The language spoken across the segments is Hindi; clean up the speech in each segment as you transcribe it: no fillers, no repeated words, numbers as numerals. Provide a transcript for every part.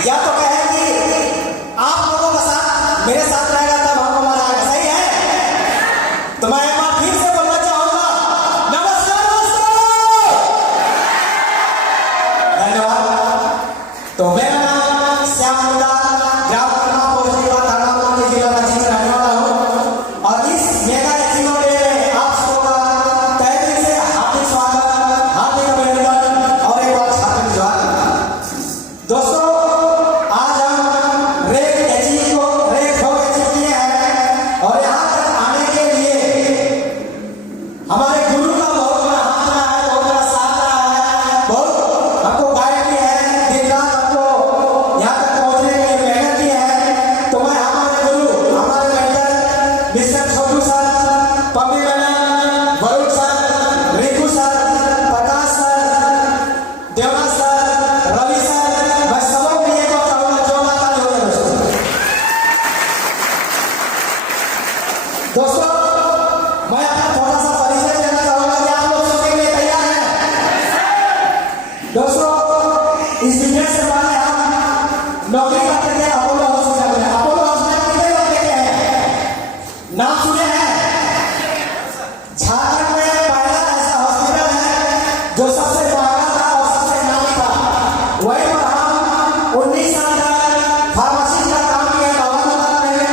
या तो कहे कि आप लोगों का साथ मेरे साथ रहेगा तब हमको मजा आएगा। सही है? तो मैं एक बार फिर से बोलना चाहूंगा, नमस्कार दोस्तों, धन्यवाद। तो मेरा नाम श्याम मुंडा, ग्राम जिला रांची से रहने वाला हूँ और इस मेगा एजीओ में आप सबका तहे दिल से हार्दिक स्वागत, हार्दिक अभिनंदन और एक बार छात्र स्वागत। दोस्तों, आज हम रेक एजी को रेक हो चुके हैं और यहाँ तक आने के लिए हमारे गुरु का बहुत बड़ा हाथ रहा है, बहुत बड़ा साथ रहा है, बहुत हमको गाइड किया है, दिन रात हमको यहाँ तक पहुँचने के लिए मेहनत की है। तो मैं हमारे गुरु, हमारे mentor mister Chhotu sir, Pammi madam, Varun sir, Rinku sir, Prakash sir, Devna sir, Ravi sir, मैं सबों को ये बताऊंगा जो माता जो है। दोस्तों, मैं अपना थोड़ा सा परिचय देना चाहूंगा कि आप लोग सुनने के लिए तैयार हैं? दोस्तों, इस बिजनेस से पहले हम नौकरी करते थे अपोलो हॉस्पिटल में। अपोलो हॉस्पिटल कितने लोग देखे हैं? नाम सुने हैं? झारखंड में पहला ऐसा हॉस्पिटल है जो सबसे महंगा था और सबसे नामी था। वहीं पर हम 19 साल तक फार्मेसी का काम किया दवा में।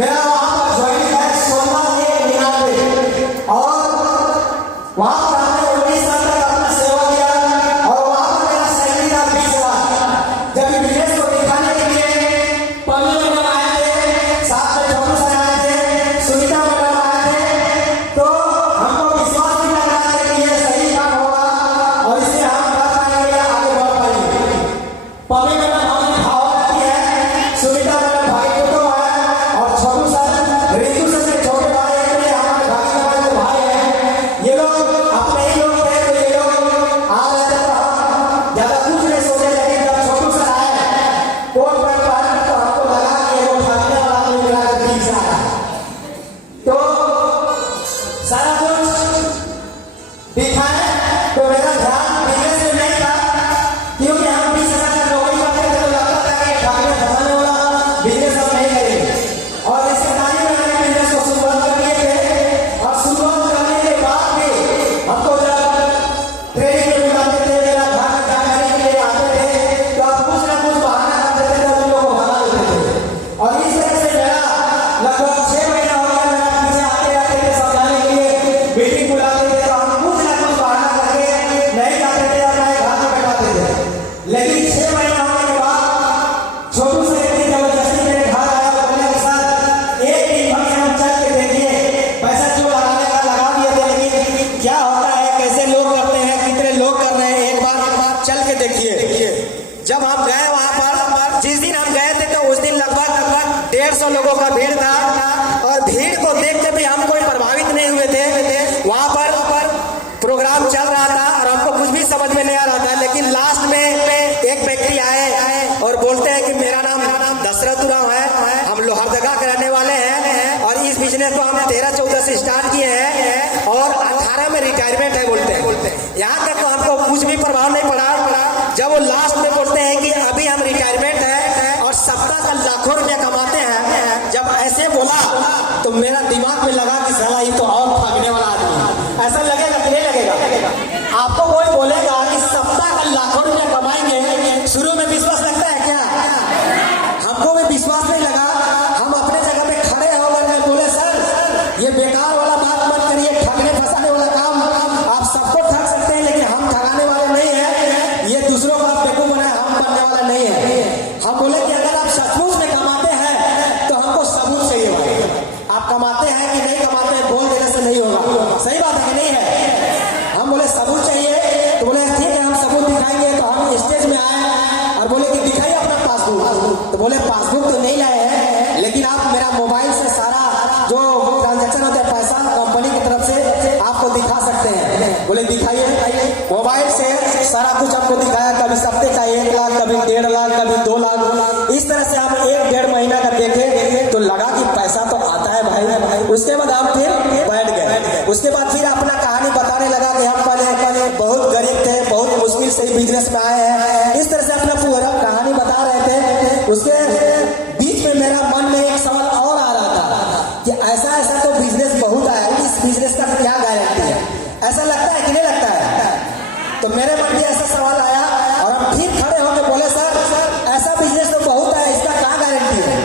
मेरा वहां पर ज्वाइनिंग है 16/1/99 और वहां पर हमने 19 साल तक अपना सेवा किया और वहां पर मेरा सैलरी था 20 लाख। जब ये बिजनेस को दिखाने के लिए पम्मी मैडम आए थे, साथ में छोटू सर आए थे, सुनीता मैडम आए थे, तो हमको विश्वास नहीं लग रहा है कि ये सही काम होगा और इससे हम कर पाएंगे, आगे बढ़ पाएंगे। पम्मी मैडम हमें भाव रखती है, सुनीता मैडम भाई को तो है और छोटू सर, रिंकू सर से छोटे भाई हैं, तो ये हमारे भाई हमारे भाई हैं। ये लोग अपने ही लोग थे, तो ये लोग आ रहे थे तो हम ज्यादा कुछ नहीं सोचे, लेकिन जब छोटू सर आए कोट पैंट पहन तो हमको लगा कि ये लोग भागने वाला तो मिला के ठीक से आया। तो सारा कुछ दिखाए तो मेरा ध्यान बिजनेस में नहीं था, क्योंकि हम 20,000 का नौकरी करते थे तो लगता था कि भागने फंसाने वाला बिजनेस हम नहीं करेंगे। और इससे पहले मैंने बिजनेस को शुरुआत कर दिए थे और शुरुआत करने के बाद भी हमको जब ट्रेनिंग में बुलाते थे, मेरा घर में जानकारी के लिए आते थे, तो आप कुछ ना कुछ बहाना करते थे, तो उन लोगों को भगा देते थे। और इस तरह से मेरा लगभग 6 महीना हो गया मेरा पीछे आते आते थे समझाने के लिए, मीटिंग बुलाते थे, तो हम कुछ ना कुछ बहाना करके नहीं जाते थे, अपने घर में बैठाते थे। लेकिन 6 महीना होने के बाद छोटू से इतनी जबरदस्ती मेरे घर आया, बोले कि सर एक दिन भर से हम चल के देखिए, पैसा जो लगाने का लगा दिए थे, लेकिन क्या होता है, कैसे लोग करते हैं, कितने लोग कर रहे हैं, एक बार चल के देखिए। जब हम गए वहां पर, जिस दिन हम गए थे तो उस दिन लगभग 150 लोगों का भीड़ था और भीड़ को देख के भी हम कोई प्रभावित नहीं हुए थे। वहां पर प्रोग्राम चल रहा था और हमको कुछ भी समझ में नहीं आ रहा था, लेकिन लास्ट में एक व्यक्ति आए और बोलते हैं कि मेरा नाम दशरथ उरांव है, हम लोहरदगा के रहने वाले हैं और इस बिजनेस को हम 13-14 से स्टार्ट किए हैं और 18 में रिटायरमेंट है बोलते हैं। यहाँ तक तो हमको कुछ भी प्रभाव नहीं पड़ा। जब वो लास्ट में बोलते हैं कि अभी हम रिटायरमेंट है और सप्ताह का लाखों रुपया कमाते हैं, जब ऐसे बोला तो मेरा दिमाग में लगा कि साला ये तो और भागने वाला आदमी है। ऐसा लगेगा कि नहीं लगेगा? आपको कोई बोलेगा कि सप्ताह का लाखों रुपया कमाएंगे, शुरू में विश्वास लगता है क्या? हमको भी विश्वास नहीं लगा। हम अपने जगह पे खड़े होकर के बोले सर ये बेकार वाला बात मत करिए, ठगने फंसाने वाला काम आप सबको ठग सकते हैं, लेकिन हम ठगाने वाले नहीं है, ये दूसरों को आप बेवकूफ बनाए, हम बनने वाला नहीं है। हम बोले कि अगर आप सचमुच में कमाते हैं तो हमको सबूत चाहिए भाई, आप कमाते हैं कि नहीं कमाते हैं, बोल देने से नहीं होगा। सही बात है कि नहीं है? हम बोले सबूत चाहिए, तो बोले ठीक है हम सबूत दिखाएंगे। तो हम स्टेज में आए और बोले कि दिखाइए अपना पासबुक। तो बोले पासबुक तो नहीं लाए हैं, लेकिन आप मेरा मोबाइल से सारा जो ट्रांजेक्शन होता है पैसा कंपनी की तरफ से आपको दिखा सकते हैं। बोले दिखाइए। मोबाइल से सारा कुछ आपको दिखाया, कभी सप्ते का 1 लाख, कभी 1.5 लाख, कभी 2 लाख। इस तरह से हम 1-1.5 महीना का देखे तो लगा कि पैसा तो आता है भाई। उसके बाद हम फिर बैठ गए। उसके बाद फिर अपना कहानी बताने लगा कि हम पहले बहुत गरीब थे, बहुत मुश्किल से बिजनेस में आए हैं। इस तरह से अपना पूरा कहानी बता रहे थे। मेरे मन में ऐसा सवाल आया और हम फिर खड़े होकर बोले सर ऐसा बिजनेस तो बहुत है, इसका क्या गारंटी है?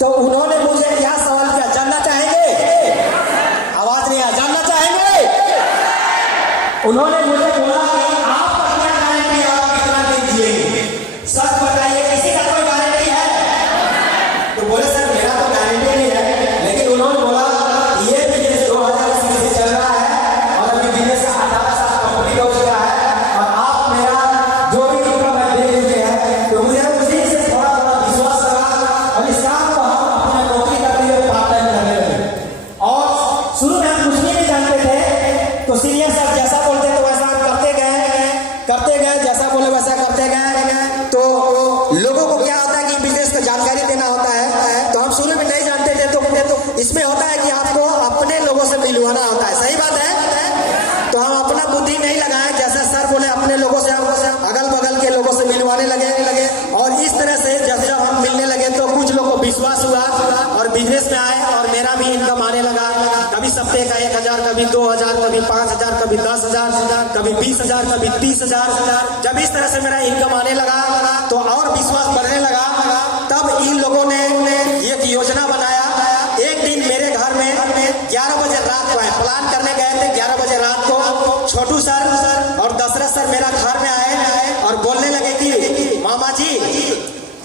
तो उन्होंने मुझे क्या सवाल किया, जानना चाहेंगे? आवाज नहीं आया, जानना चाहेंगे? उन्होंने मुझे बोला कि आपका क्या गारंटी है, आप कितना दिन जिएंगे? सच बताइए, किसी का कोई गारंटी है? तो बोले सर मेरा तो गारंटी नहीं है, लेकिन उन्होंने बोला ये बिजनेस 2000 से चल रहा है और अभी बिजनेस का 18 साल कंप्लीट हो चुका है और आप मेरा जो भी इनकम है दे चुके हैं। तो मुझे उसी से थोड़ा थोड़ा विश्वास लगा और इस काम को हम अपना नौकरी करते हुए पार्ट टाइम करने लगे। और शुरू में हम कुछ भी नहीं जानते थे, तो सीनियर सर जैसा बोलते तो वैसा हम करते गए, जैसा बोले वैसा करते गए। तो लोगों को क्या होता है कि बिजनेस का जानकारी देना होता है, तो हम शुरू में नहीं जानते थे। तो इसमें होता है कि आपको अपने लोगों से मिलवाना होता है, सही बात है। तो हम अपना बुद्धि नहीं लगाए, जैसा सर बोले अपने लोगों से हम अगल बगल के लोगों से मिलवाने लगे और इस तरह से जब हम मिलने लगे तो कुछ लोगों को विश्वास हुआ और बिजनेस में आए और मेरा भी इनकम आने लगा। कभी सप्ताह का 1000, कभी 2000, कभी 5000, कभी 10,000, कभी 20,000, कभी 30,000। जब इस तरह से मेरा इनकम आने लगा तो और विश्वास बढ़ने लगा। तब इन लोगों ने एक योजना बनाया। एक दिन मेरे घर में 11 बजे रात को आए, प्लान करने गए थे 11 बजे रात को। छोटू सर और दशरथ सर मेरा घर में आए और बोलने लगे कि मामा जी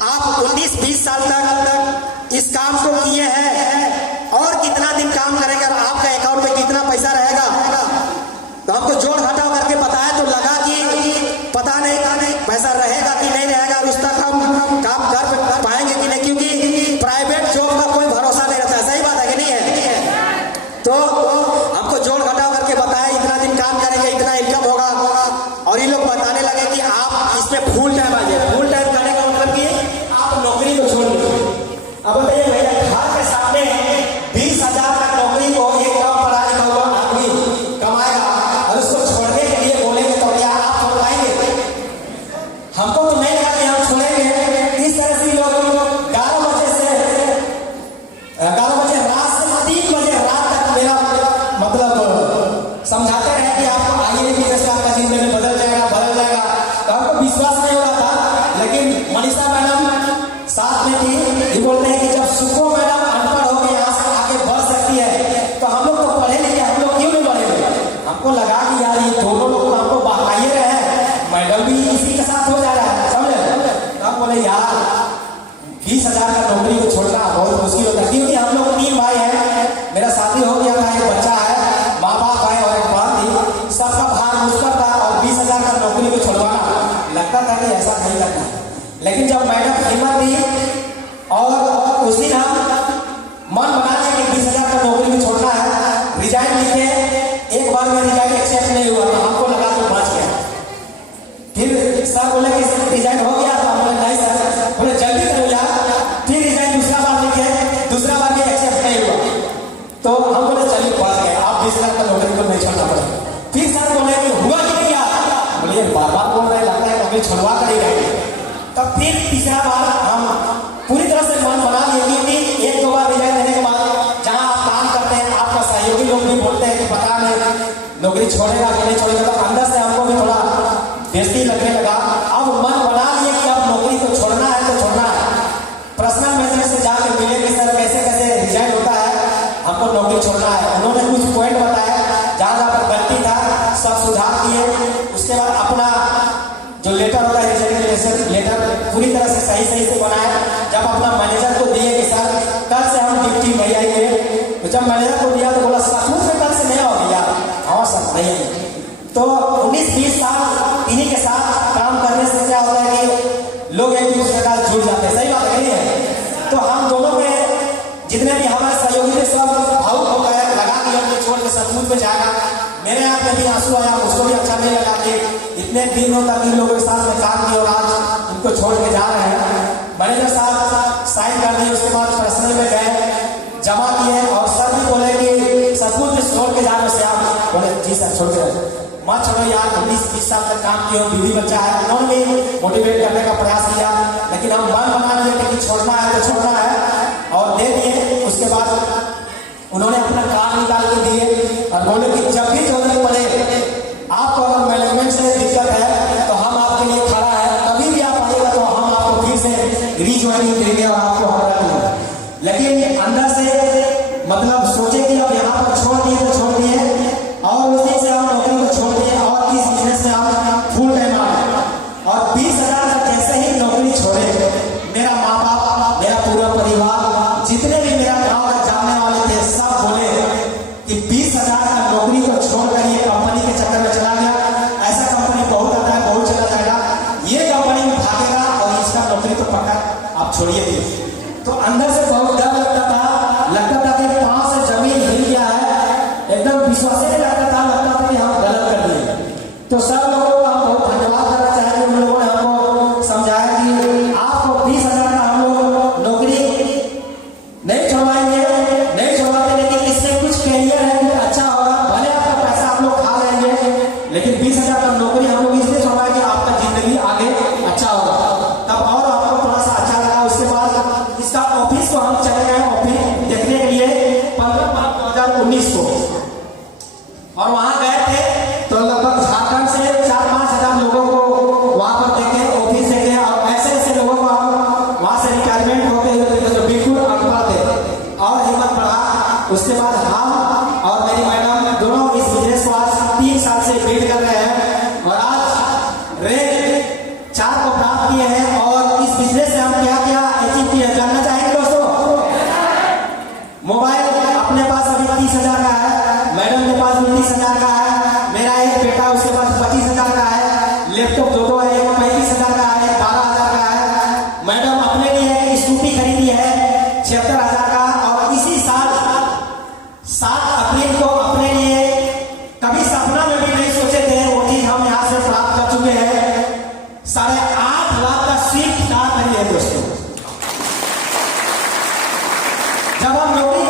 आप 19-20 साल तक इस काम को किए हैं और कितना दिन काम करेंगे और आपका अकाउंट में कितना पैसा रहेगा? तो हमको जोड़ घटाव करके बताया तो लगा कि पता नहीं पैसा रहेगा कि नहीं रहेगा और उस तक हम काम कर पाएंगे कि नहीं, क्योंकि प्राइवेट जॉब का कोई भरोसा नहीं रहता है। सही बात है कि नहीं है? तो हमको जोड़ घटाव करके बताया इतना दिन काम करेंगे इतना इनकम होगा और ये लोग बताने लगे कि आप इसमें फुल टाइम आ जाए। फुल टाइम करने का मतलब कि आप नौकरी को छोड़ दीजिए। अब बताइए भैया, घर के सामने 20,000 का नौकरी को एक कम पढ़ा लिखा हुआ आदमी कमाएगा और उसको छोड़ने के लिए बोलेंगे तो क्या आप छोड़ पाएंगे? हमको तो नहीं लगा कि हम छोड़ेंगे। इस तरह से लोग 11 बजे रात से 3 बजे रात तक मेरा मतलब समझाते रहे कि आपको आइए बिजनेस से आपका जिंदगी बदल जाएगा। तो हमको विश्वास नहीं हो रहा था, लेकिन मनीषा मैडम साथ में थी। ये बोलते हैं कि जब सुखो मैडम अनपढ़ होकर यहाँ से आगे बढ़ सकती है तो हम लोग तो पढ़े लिखे, हम लोग क्यों नहीं बढ़ेंगे? हमको लगा कि यार ये दोनों लोग तो हमको बहाइए रहे हैं, मैडम भी इसी के साथ हो जा रहा है, समझे? तब बोले यार 20,000 का नौकरी को छोड़ना बहुत मुश्किल होता है, क्योंकि हम लोग 3 भाई हैं। मेरा शादी हो गया था, एक बच्चा है, माँ बाप है और एक बात थी। सबका भार मुझ पर था और 20,000 का नौकरी को छोड़वाना लगता था कि ऐसा नहीं करना। लेकिन जब मैडम हिम्मत दी और उस दिन हम मन बना लिया कि 20,000 का नौकरी को छोड़ना है, रिजाइन लिखे। एक बार में रिजाइन एक्सेप्ट नहीं हुआ तो हमको लगा तो बच गया। फिर सर बोले कि रिजाइन हो गया, तो हम बोले नहीं सर, बोले जल्दी करो यार। फिर रिजाइन दूसरा बार लिखे, दूसरा बार भी एक्सेप्ट नहीं हुआ तो हम बोले चलिए बच गए, आप 20,000 का नौकरी को नहीं छोड़ना पड़ेगा। फिर सर बोले कि हुआ कि नहीं यार? बोलिए बार बार बोल रहे, लगता है नौकरी छोड़वा कर ही रहेंगे। तब फिर तीसरा बार हम पूरी तरह से मन बना लिए, क्योंकि 1-2 बार रिजाइन देने के बाद जहाँ आप काम करते हैं आपका सहयोगी लोग भी बोलते हैं कि पता नहीं नौकरी छोड़ेगा कि नहीं छोड़ेगा, तो अंदर से हमको भी थोड़ा बेइज्जती लगने लगा। अब मन बना लिए कि अब नौकरी को छोड़ना है तो छोड़ना है। पर्सनल मैनेजर से जाकर मिले कि सर कैसे कैसे रिजाइन होता है, हमको नौकरी छोड़ना है। उन्होंने कुछ पॉइंट बताया, जहाँ जहाँ पर गलती था सब सुधार दिए। उसके बाद अपना जो लेटर होता है लेटर पूरी तरह से सही से बनाया। जब अपना मैनेजर को दिए कि सर कल से हम ड्यूटी नहीं आएंगे, तो जब मैनेजर को दिया तो बोला सचमुच में कल से नहीं आओगे यार? हाँ सर नहीं आएंगे। तो 19-20 साल इन्हीं के साथ काम करने से क्या होता है कि लोग एक दूसरे का जुड़ जाते हैं। सही बात नहीं है? तो हम दोनों के जितने भी हमारे सहयोगी थे सब भावुक हो गए, लगा कि हम छोड़ के सचमुच में जाएगा। मेरे आँख में भी आंसू आया, उसको भी अच्छा नहीं लगा कि इतने दिनों तक इन लोगों के साथ में काम किया और आज इनको छोड़ के जा रहे हैं। मैनेजर साहब साइन कर दिए, उसके बाद पर्सनल में गए, जमा किए और सर भी बोले कि सचमुच में छोड़ के जाने से आप बोले जी सर छोड़ के मत छोड़ो यार, 19-20 साल तक काम किया, बीवी बच्चा है। उन्होंने भी मोटिवेट करने का प्रयास किया, लेकिन हम मन बना लिए कि छोड़ना है तो छोड़ना है और दे दिए। उसके बाद उन्होंने अपना कार्ड निकाल के दिए और बोले कि जब भी जरूरत पड़े आपको अगर मैनेजमेंट से से दिक्कत है तो हम आपके लिए खड़ा है, कभी भी आप आइएगा तो हम आपको फिर से रीज्वाइनिंग देंगे और आपको हम रखेंगे। लेकिन अंदर से मतलब सोचे कि अब यहाँ पर छोड़ दिए तो छोड़ दिए, और उस दिन से हम नौकरी को छोड़ दिए और इस बिजनेस में हम फुल टाइम आ गए। और 20,000 का जैसे ही नौकरी छोड़े, मेरा माँ बाप, मेरा पूरा परिवार, जितने भी मेरा गाँव का जानने वाले थे, सब बोले कि 20,000 का नौकरी को छोड़कर ये कंपनी के चक्कर में चला गया। ऐसा कंपनी बहुत आता है, बहुत चला जाएगा, ये कंपनी में भागेगा और इसका नौकरी तो पक्का आप छोड़िए। तो अंदर से बहुत डर लगता था कि पांव से जमीन हिल गया है, एकदम विश्वास नहीं लगता था कि हम गलत कर दिए। तो सब लोगों को हम बहुत धन्यवाद करना चाहेंगे, उन लोगों ने हमको समझाया कि आपको 20,000 का हम लोग नौकरी नहीं छोड़वाएंगे, नहीं छोड़वाते, लेकिन इससे कुछ कैरियर है, कुछ अच्छा होगा। भले आपका पैसा आप लोग खा लेंगे, लेकिन 20,000 का नौकरी हम लोग इसलिए छोड़वाएंगे आपका जिंदगी आगे अच्छा होगा। तब और आपको थोड़ा सा अच्छा लगा। उसके बाद इसका ऑफिस को हम चले गए, ऑफिस देखने के लिए 15 मार्च 2019 को, और वहां गए थे तो लगभग झारखंड से 4-5 हजार लोगों को वहां पर देखे, ऑफिस देखे, और ऐसे ऐसे लोगों को हम वहां से रिटायरमेंट होते हुए जो बिल्कुल अटका थे और हिम्मत बढ़ा। उसके बाद हम और मेरी मैडम दोनों इस बिजनेस को आज 3 साल से बिल्ड कर रहे हैं और आज रैंक 4 को प्राप्त किए हैं। और इस बिजनेस से हम क्या क्या अचीव किए जानना चाहेंगे दोस्तों? मोबाइल अपने पास अभी 30,000 का है, मैडम के पास भी 30,000 का है, मेरा एक बेटा उसके पास 25,000 का है, लैपटॉप दो है, एक 35,000 का है, 12,000 का है। मैडम अपने लिए एक स्कूटी खरीदी है 76,000 का, और इसी साल 7 अप्रैल को अपने लिए कभी सपना में भी नहीं सोचे थे वो चीज हम यहाँ से प्राप्त कर चुके हैं। 8.5 लाख का स्विफ्ट कार खरीदी है दोस्तों। जब हम नौकरी